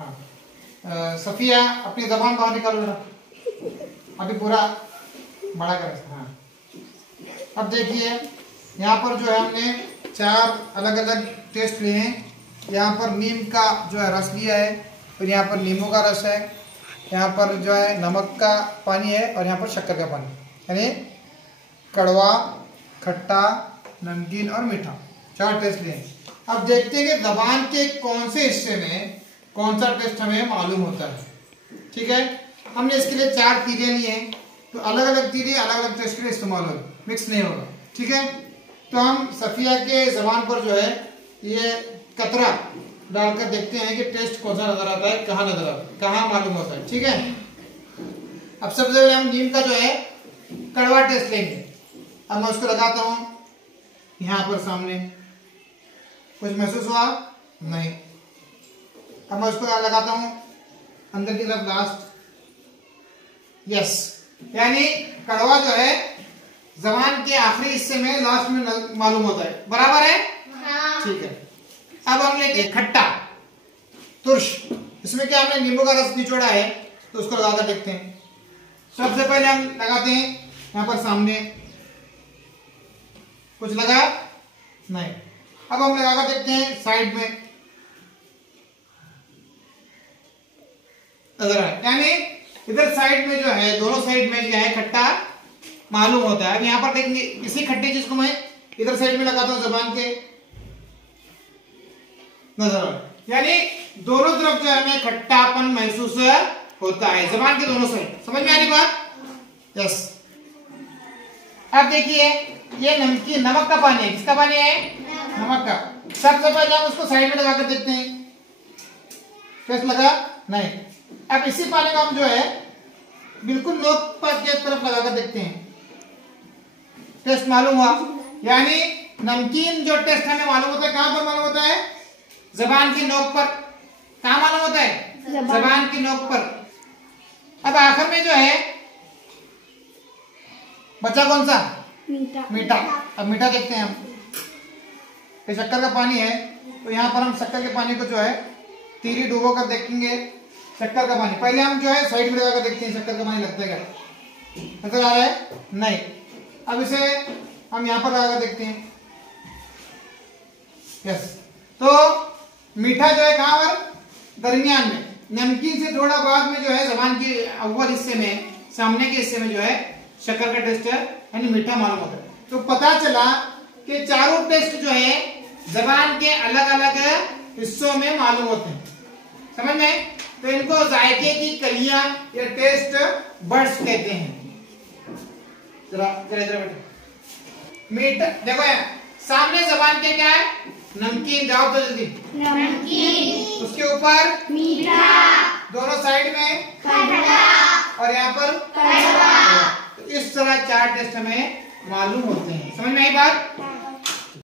हाँ सफिया अपनी जबान बाहर निकालो ना, अभी पूरा बड़ा कर। हाँ अब देखिए यहाँ पर जो है हमने 4 अलग अलग टेस्ट लिए हैं। यहाँ पर नीम का जो है रस लिया है, फिर यहाँ पर नींबू का रस है, यहाँ पर जो है नमक का पानी है और यहाँ पर शक्कर का पानी, यानी कड़वा, खट्टा, नमकीन और मीठा, 4 टेस्ट लिए। अब देखते हैं कि जबान के कौन से हिस्से में कौन सा टेस्ट हमें मालूम होता है। ठीक है, हमने इसके लिए 4 तीरे लिए हैं, तो अलग अलग तीरे अलग अलग टेस्ट के लिए इस्तेमाल होगा, मिक्स नहीं होगा। ठीक है, तो हम सफिया के जबान पर जो है ये कतरा डालकर देखते हैं कि टेस्ट कौन सा नजर आता है, कहाँ नजर आता है, कहाँ मालूम होता है। ठीक है, अब सबसे पहले हम नीम का जो है कड़वा टेस्ट लेंगे। अब मैं उसको लगाता हूं यहाँ पर सामने, कुछ महसूस हुआ? नहीं। अब मैं उसको लगाता हूं अंदर की तरफ लास्ट, यस, यानी कड़वा जो है जबान के आखिरी हिस्से में लास्ट में मालूम होता है। बराबर है? हाँ। ठीक है, अब हम लेंगे खट्टा तुर्श। इसमें क्या हमने नींबू का रस निचोड़ा है, तो उसको लगाकर देखते हैं। सबसे पहले हम लगाते हैं यहाँ पर सामने, कुछ लगा? नहीं। अब हम लगाकर देखते हैं साइड में, यानी इधर साइड में जो है, दोनों साइड में जो है खट्टा मालूम होता है। अब यहाँ पर देखेंगे इसी खट्टे चीज को मैं इधर साइड में लगाता हूँ जबान के, नजर, यानी दोनों तरफ जो है हमें खट्टापन महसूस होता है जबान के दोनों साइड। समझ में आ रही बात? यस। अब देखिए ये नमकीन, नमक का पानी है। किसका पानी है? नमक का। सबसे पहले हम उसको साइड में लगाकर देखते हैं, टेस्ट लगा? नहीं। अब इसी पानी को हम जो है बिल्कुल नोक पर के तरफ लगाकर देखते हैं, टेस्ट मालूम हुआ? यानी नमकीन जो टेस्ट हमें मालूम होता है, कहां पर मालूम होता है? जबान की नोक पर। कहां मालूम होता है? जबान की नोक पर। अब आखिर में जो है बचा कौन सा? मीठा। मीठा। अब मीठा देखते हैं हम। ये शक्कर का पानी है, तो यहाँ पर हम शक्कर के पानी को जो है तीरी डुबो कर देखेंगे। शक्कर का पानी पहले हम जो है साइड में लगाकर देखते हैं, शक्कर का पानी लगता है क्या, नजर आ रहा है? नहीं। अब इसे हम यहाँ पर लगाकर देखते हैं, यस। तो मीठा जो है कहां पर? दरमियान में। नमकीन से थोड़ा बाद में जो है जबान के अव्वल हिस्से में, सामने के हिस्से में जो है शक्कर का टेस्ट है, यानी मीठा मालूम होता है। तो पता चला कि चारों टेस्ट जो है जबान के अलग अलग हिस्सों में मालूम होते हैं। समझ में? तो इनको जायके की कलियां या टेस्ट बड्स कहते हैं। जरा जरा जरा बेटा, मीठा देखो यार, सामने जबान के क्या है? नमकीन। जाओ तो जल्दी। नमकीन। उसके ऊपर मीठा, दोनों साइड में खट्टा, और यहाँ पर कड़वा। तो इस तरह 4 टेस्ट हमें मालूम होते हैं। समझ में आई बात?